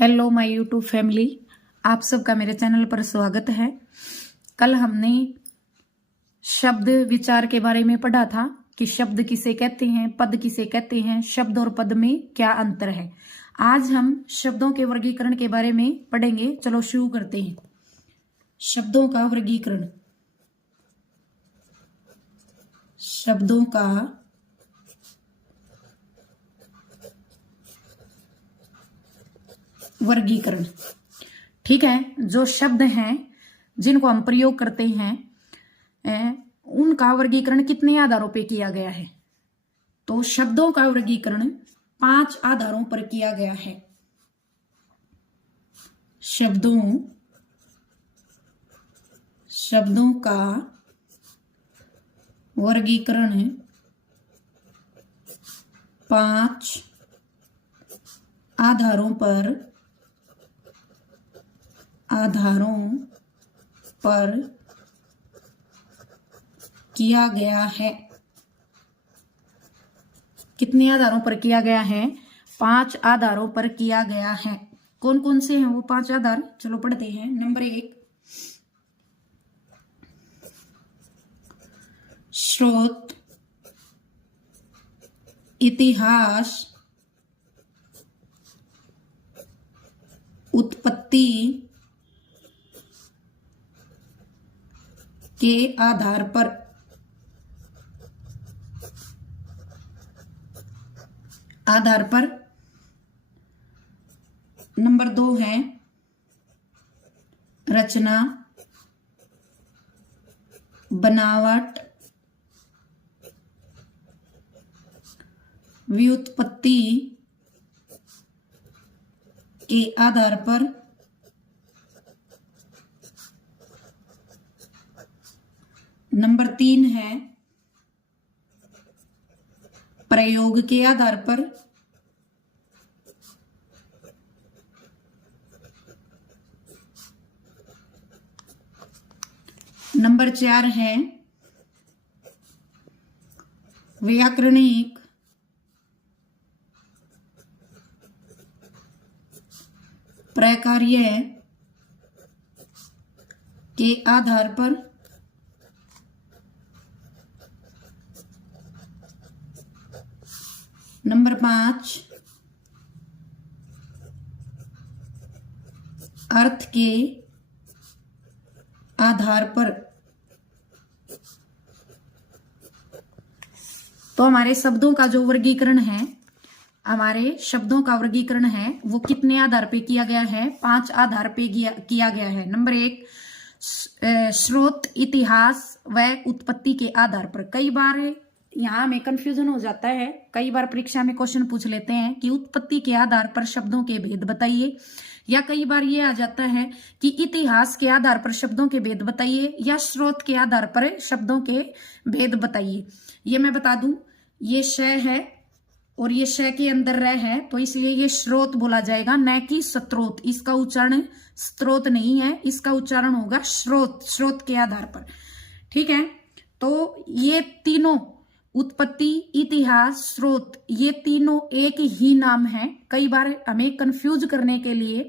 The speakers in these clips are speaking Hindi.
हेलो माय यूट्यूब फैमिली, आप सबका मेरे चैनल पर स्वागत है। कल हमने शब्द विचार के बारे में पढ़ा था कि शब्द किसे कहते हैं, पद किसे कहते हैं, शब्द और पद में क्या अंतर है। आज हम शब्दों के वर्गीकरण के बारे में पढ़ेंगे। चलो शुरू करते हैं। शब्दों का वर्गीकरण। शब्दों का वर्गीकरण। ठीक है, जो शब्द हैं जिनको हम प्रयोग करते हैं उनका वर्गीकरण कितने आधारों पे किया गया है? तो शब्दों का वर्गीकरण 5 आधारों पर किया गया है। शब्दों का वर्गीकरण 5 आधारों पर किया गया है। कितने आधारों पर किया गया है? 5 आधारों पर किया गया है। कौन कौन से हैं वो 5 आधार? चलो पढ़ते हैं। नंबर 1, स्रोत, इतिहास, उत्पत्ति के आधार पर। नंबर 2 है रचना, बनावट, व्युत्पत्ति के आधार पर। नंबर 3 है प्रयोग के आधार पर। नंबर 4 है व्याकरणिक प्रकार्य के आधार पर। नंबर 5 अर्थ के आधार पर। तो हमारे शब्दों का जो वर्गीकरण है, वो कितने आधार पे किया गया है? 5 आधार पे किया गया है। नंबर 1, स्रोत, इतिहास व उत्पत्ति के आधार पर। कई बार यहाँ में कंफ्यूजन हो जाता है। कई बार परीक्षा में क्वेश्चन पूछ लेते हैं कि उत्पत्ति के आधार पर शब्दों के भेद बताइए, या कई बार ये आ जाता है कि इतिहास के आधार पर शब्दों के भेद बताइए, या स्रोत के आधार पर शब्दों के भेद बताइए। ये मैं बता दूं, ये श है और ये श के अंदर रह है, तो इसलिए ये स्रोत बोला जाएगा, न कि स्त्रोत। इसका उच्चारण स्त्रोत नहीं है, इसका उच्चारण होगा स्रोत, स्रोत के आधार पर। ठीक है, तो ये तीनों, उत्पत्ति, इतिहास, स्रोत, ये तीनों एक ही नाम है। कई बार हमें कंफ्यूज करने के लिए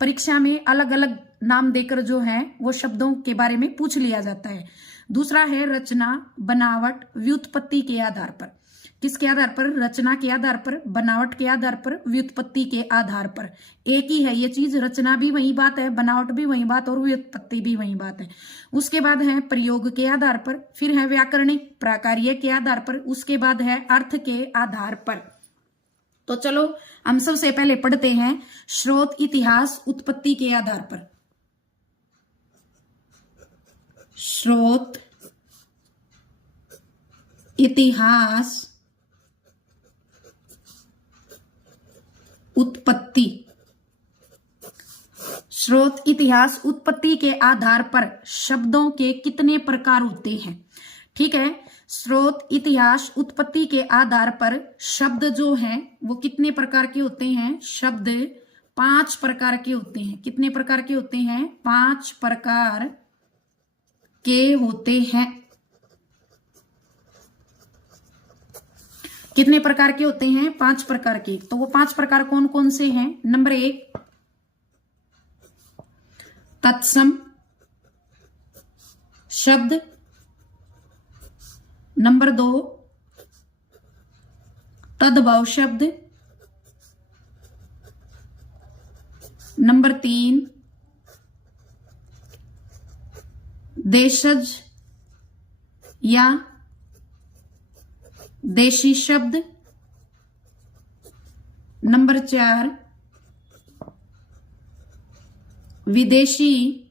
परीक्षा में अलग अलग नाम देकर जो है वो शब्दों के बारे में पूछ लिया जाता है। दूसरा है रचना, बनावट, व्युत्पत्ति के आधार पर। किसके आधार पर? रचना के आधार पर, बनावट के आधार पर, व्युत्पत्ति के आधार पर। एक ही है ये चीज, रचना भी वही बात है, बनावट भी वही बात और व्युत्पत्ति भी वही बात है। उसके बाद है प्रयोग के आधार पर, फिर है व्याकरणिक प्रकार्य के आधार पर, उसके बाद है अर्थ के आधार पर। तो चलो हम सबसे पहले पढ़ते हैं स्रोत, इतिहास, उत्पत्ति के आधार पर। स्रोत, इतिहास, उत्पत्ति। स्रोत, इतिहास, उत्पत्ति के आधार पर शब्दों के कितने प्रकार होते हैं? ठीक है, स्रोत, इतिहास, उत्पत्ति के आधार पर शब्द जो हैं वो कितने प्रकार के होते हैं? शब्द 5 प्रकार के होते हैं। कितने प्रकार के होते हैं? 5 प्रकार के होते हैं। कितने प्रकार के होते हैं? 5 प्रकार के। तो वो 5 प्रकार कौन कौन से हैं? नंबर 1, तत्सम शब्द। नंबर 2 तद्भव शब्द। नंबर 3 देशज या देशी शब्द। नंबर 4 विदेशी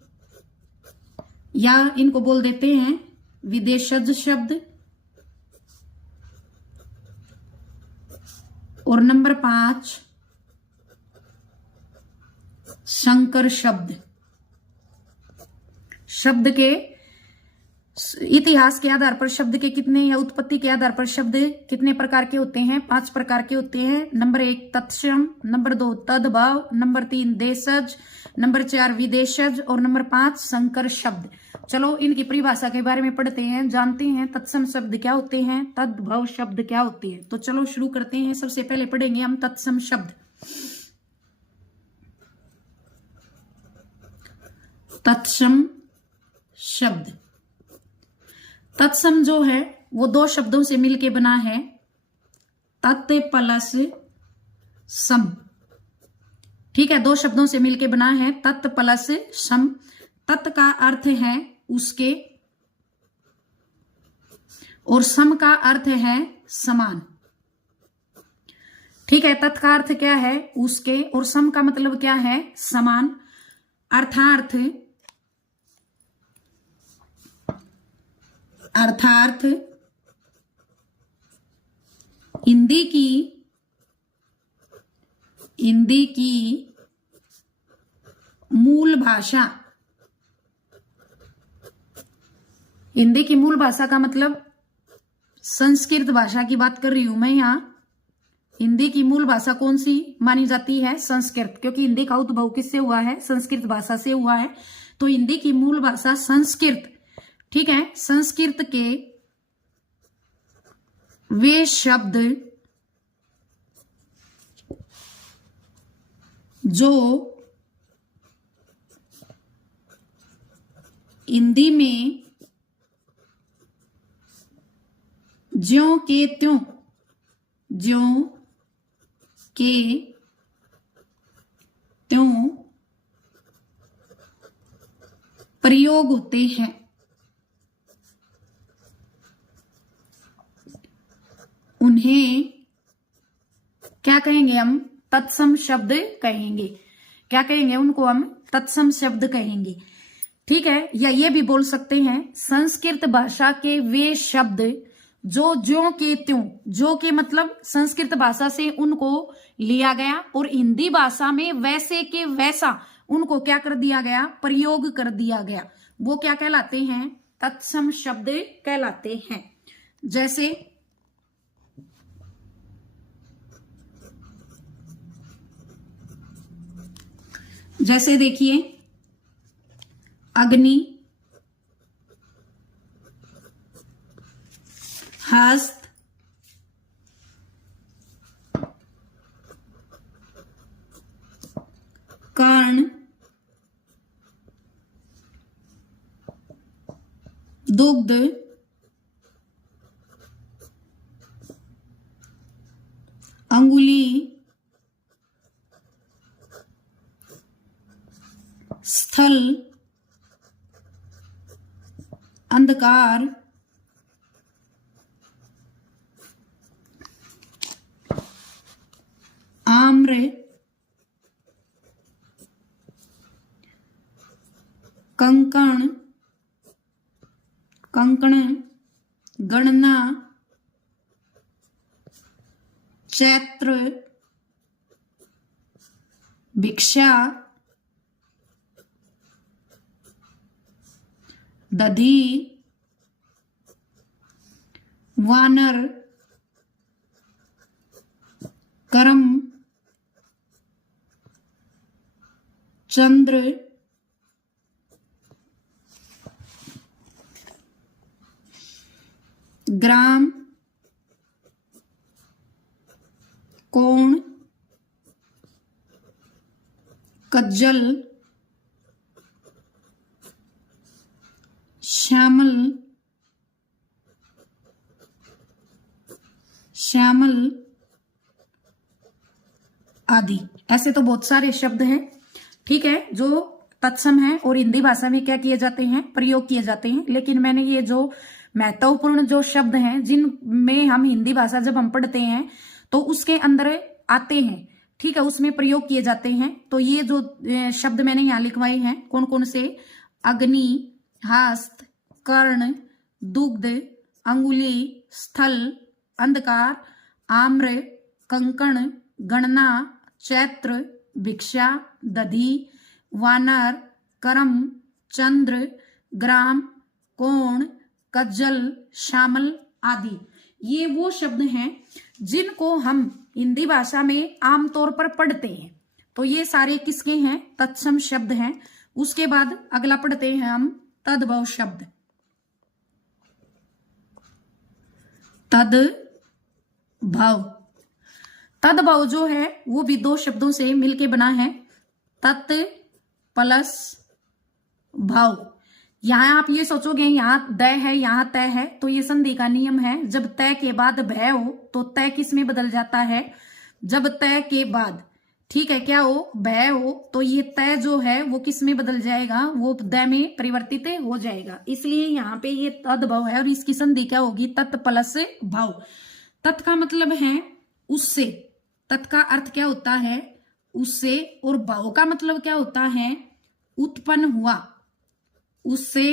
या इनको बोल देते हैं विदेशज शब्द। और नंबर 5 संकर शब्द। शब्द के इतिहास के आधार पर शब्द के कितने या उत्पत्ति के आधार पर शब्द कितने प्रकार के होते हैं? 5 प्रकार के होते हैं। नंबर 1 तत्सम, नंबर 2 तद्भव, नंबर 3 देशज, नंबर 4 विदेशज और नंबर 5 संकर शब्द। चलो इनकी परिभाषा के बारे में पढ़ते हैं, जानते हैं तत्सम शब्द क्या होते हैं, तद्भव शब्द क्या होते हैं। तो चलो शुरू करते हैं। सबसे पहले पढ़ेंगे हम तत्सम शब्द। तत्सम शब्द, तत्सम जो है वो 2 शब्दों से मिलके बना है, तत् प्लस सम। ठीक है, 2 शब्दों से मिलके बना है, तत् प्लस सम। तत् का अर्थ है उसके और सम का अर्थ है समान। ठीक है, तत् का अर्थ क्या है? उसके, और सम का मतलब क्या है? समान। अर्थार्थ हिंदी की मूल भाषा। हिंदी की मूल भाषा का मतलब संस्कृत भाषा की बात कर रही हूं मैं यहां। हिंदी की मूल भाषा कौन सी मानी जाती है? संस्कृत, क्योंकि हिंदी का उद्भव किससे हुआ है? संस्कृत भाषा से हुआ है। तो हिंदी की मूल भाषा संस्कृत। ठीक है, संस्कृत के वे शब्द जो हिंदी में ज्यों के त्यों प्रयोग होते हैं, उन्हें क्या कहेंगे? हम तत्सम शब्द कहेंगे। क्या कहेंगे? उनको हम तत्सम शब्द कहेंगे। ठीक है, या ये भी बोल सकते हैं संस्कृत भाषा के वे शब्द जो ज्यों के त्यों, जो के मतलब संस्कृत भाषा से उनको लिया गया और हिंदी भाषा में वैसे के वैसा उनको क्या कर दिया गया? प्रयोग कर दिया गया। वो क्या कहलाते हैं? तत्सम शब्द कहलाते हैं। जैसे देखिए अग्नि, हस्त, कर्ण, दुग्ध, अंगुली, स्थल, अंधकार, आम्र, कंकण, गणना, चैत्र, भिक्षा, दधी, वानर, कर्म, चंद्र, ग्राम, कोण, कज्जल, आदि। ऐसे तो बहुत सारे शब्द हैं, ठीक है, जो तत्सम है और हिंदी भाषा में क्या किए जाते हैं, प्रयोग किए जाते हैं। लेकिन मैंने ये जो महत्वपूर्ण जो शब्द हैं जिनमें हम हिंदी भाषा जब हम पढ़ते हैं तो उसके अंदर आते हैं, ठीक है, उसमें प्रयोग किए जाते हैं। तो ये जो शब्द मैंने यहाँ लिखवाए हैं कौन कौन से, अग्नि, हस्त, कर्ण, दुग्ध, अंगुली, स्थल, अंधकार, आम्र, कंकण, गणना, चैत्र, भिक्षा, दधि, वानर, करम, चंद्र, ग्राम, कोण, कज्जल, श्यामल आदि। ये वो शब्द हैं जिनको हम हिंदी भाषा में आमतौर पर पढ़ते हैं। तो ये सारे किसके हैं, तत्सम शब्द हैं। उसके बाद अगला पढ़ते हैं हम तद्भव शब्द। तद्भव, तद्भव जो है वो भी दो शब्दों से मिलके बना है, तत् प्लस भव। यहां आप ये सोचोगे यहां द है यहां तय है, तो ये संधि का नियम है, जब तय के बाद भय हो तो तय किस में बदल जाता है, जब तय के बाद, ठीक है, क्या हो, भय हो, तो ये तय जो है वो किस में बदल जाएगा, वो द में परिवर्तित हो जाएगा। इसलिए यहाँ पे ये तद्भव है और इसकी संधि क्या होगी, तत् प्लस भव। तत् का मतलब है उससे, तत् का अर्थ क्या होता है, उससे, और भव का मतलब क्या होता है, उत्पन्न हुआ, उससे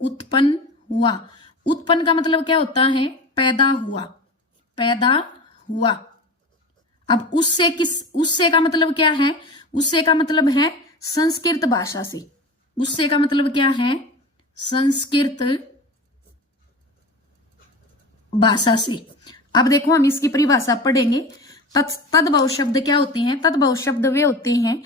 उत्पन्न हुआ। उत्पन्न का मतलब क्या होता है, पैदा हुआ, पैदा हुआ। अब उससे उससे का मतलब क्या है, उससे का मतलब है संस्कृत भाषा से, उससे का मतलब क्या है, संस्कृत भाषा से। अब देखो हम इसकी परिभाषा पढ़ेंगे। तद्भव शब्द क्या होते हैं, तद्भव शब्द वे होते हैं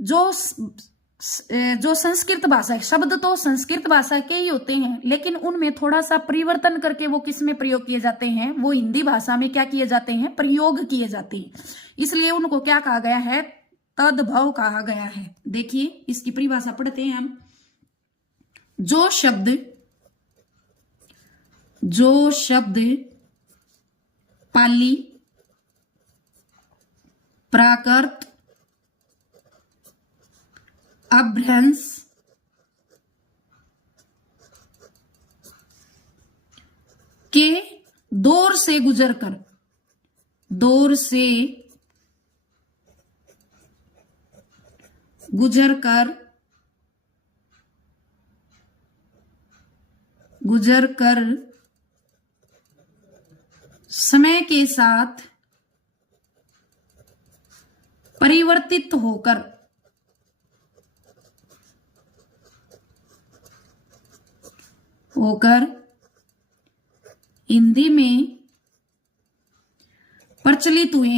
जो संस्कृत भाषा, शब्द तो संस्कृत भाषा के ही होते हैं लेकिन उनमें थोड़ा सा परिवर्तन करके वो किस में प्रयोग किए जाते हैं, वो हिंदी भाषा में क्या किए जाते हैं, प्रयोग किए जाते हैं। इसलिए उनको क्या कहा गया है, तद्भव कहा गया है। देखिए इसकी परिभाषा पढ़ते हैं हम। जो शब्द पाली, प्राकृत, अभ्रंश, के दौर से गुजरकर समय के साथ परिवर्तित होकर हिंदी में प्रचलित हुए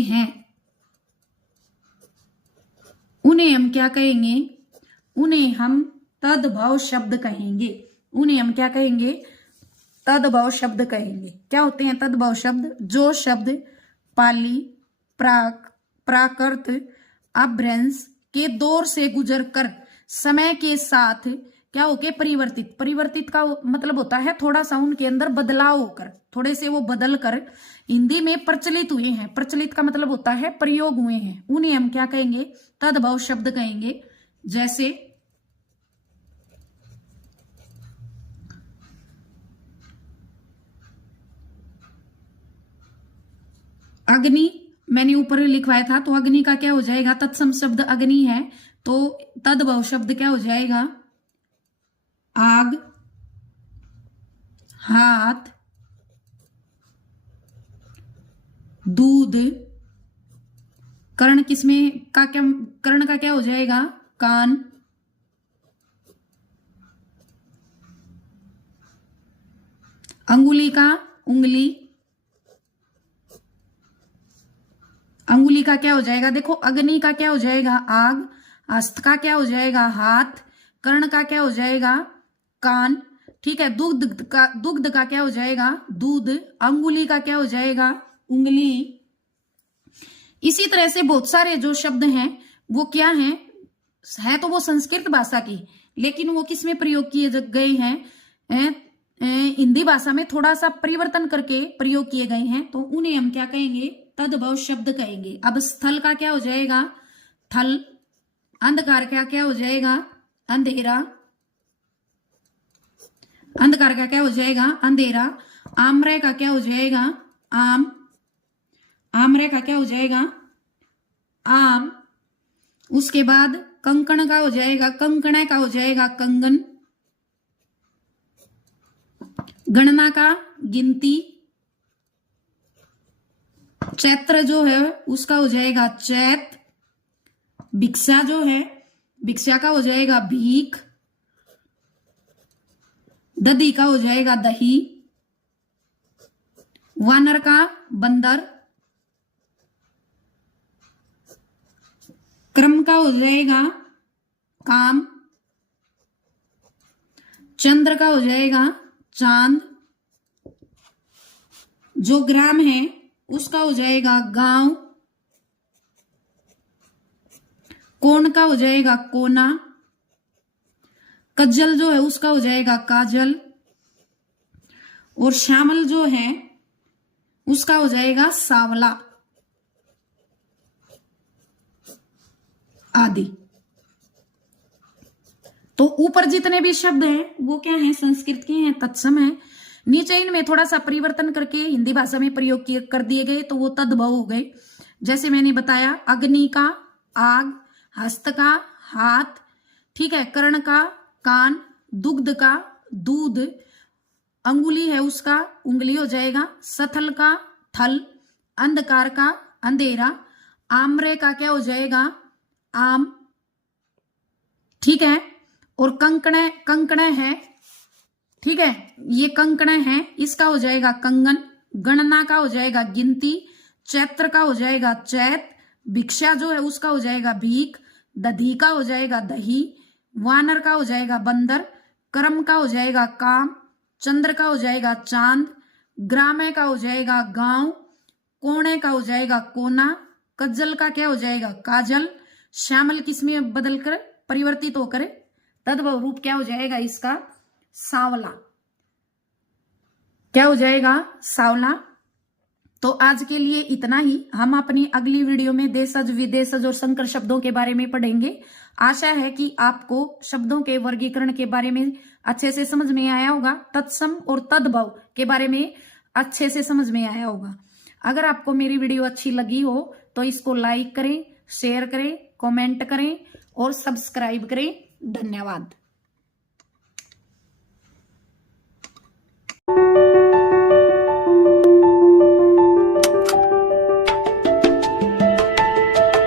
हैं, उन्हें हम क्या कहेंगे, उन्हें हम तद्भव शब्द कहेंगे। उन्हें हम क्या कहेंगे, तद्भव शब्द कहेंगे। क्या होते हैं तद्भव शब्द, जो शब्द पाली, प्राकृत, अभ्रंश के दौर से गुजरकर समय के साथ क्या होके परिवर्तित का मतलब होता है थोड़ा सा उनके अंदर बदलाव होकर, थोड़े से वो बदल कर हिंदी में प्रचलित हुए हैं। प्रचलित का मतलब होता है प्रयोग हुए हैं, उन्हें हम क्या कहेंगे, तद्भव शब्द कहेंगे। जैसे अग्नि मैंने ऊपर लिखवाया था, तो अग्नि का क्या हो जाएगा, तत्सम शब्द अग्नि है, तो तद्भव शब्द क्या हो जाएगा, आग, हाथ, दूध। कर्ण किसमें का क्या, कर्ण का क्या हो जाएगा, कान, अंगुली का उंगली, अंगुली का क्या हो जाएगा, देखो अग्नि का क्या हो जाएगा, आग, हस्त का क्या हो जाएगा, हाथ, कर्ण का क्या हो जाएगा, कान, ठीक है, दुग्ध का क्या हो जाएगा, दूध, अंगुली का क्या हो जाएगा, उंगली। इसी तरह से बहुत सारे जो शब्द हैं वो क्या हैं, है तो वो संस्कृत भाषा की, लेकिन वो किस में प्रयोग किए गए हैं, हिंदी भाषा में थोड़ा सा परिवर्तन करके प्रयोग किए गए हैं, तो उन्हें हम क्या कहेंगे, तद्भव शब्द कहेंगे। अब स्थल का क्या हो जाएगा, थल। अंधकार का क्या हो जाएगा, अंधेरा। अंधकार का क्या हो जाएगा, अंधेरा। आम्रय का क्या हो जाएगा, आम। आम्रय का क्या हो जाएगा, आम। उसके बाद कंकण का हो जाएगा, कंकण का हो जाएगा, कंगन। गणना का गिनती। चैत्र जो है उसका हो जाएगा चैत। भिक्षा जो है, भिक्षा का हो जाएगा भीख। दधी का हो जाएगा दही। वानर का बंदर। क्रम का हो जाएगा काम। चंद्र का हो जाएगा चांद। जो ग्राम है उसका हो जाएगा गांव। कोण का हो जाएगा कोना। कज्जल जो है उसका हो जाएगा काजल। और श्यामल जो है उसका हो जाएगा सावला आदि। तो ऊपर जितने भी शब्द हैं वो क्या हैं, संस्कृत के हैं, तत्सम है। नीचे इनमें थोड़ा सा परिवर्तन करके हिंदी भाषा में प्रयोग कर दिए गए, तो वो तद्भव हो गए। जैसे मैंने बताया, अग्नि का आग, हस्त का हाथ, ठीक है, कर्ण का कान, दुग्ध का दूध, अंगुली है उसका उंगली हो जाएगा, सथल का थल, अंधकार का अंधेरा, आम्रे का क्या हो जाएगा, आम, ठीक है। और कंकणे, कंकणे है, ठीक है, ये कंकणे है, इसका हो जाएगा कंगन। गणना का हो जाएगा गिनती। चैत्र का हो जाएगा चैत। भिक्षा जो है उसका हो जाएगा भीख। दधी का हो जाएगा दही। वानर का हो जाएगा बंदर। कर्म का हो जाएगा काम। चंद्र का हो जाएगा चांद। ग्रामे का हो जाएगा गांव। कोणे का हो जाएगा कोना। कज्जल का क्या हो जाएगा काजल। श्यामल किसमें बदल कर परिवर्तित होकर तद्भव रूप क्या हो जाएगा इसका, सावला। क्या हो जाएगा, सावला। तो आज के लिए इतना ही। हम अपनी अगली वीडियो में देशज, विदेशज और संकर शब्दों के बारे में पढ़ेंगे। आशा है कि आपको शब्दों के वर्गीकरण के बारे में अच्छे से समझ में आया होगा, तत्सम और तद्भव के बारे में अच्छे से समझ में आया होगा। अगर आपको मेरी वीडियो अच्छी लगी हो तो इसको लाइक करें, शेयर करें, कमेंट करें और सब्सक्राइब करें। धन्यवाद।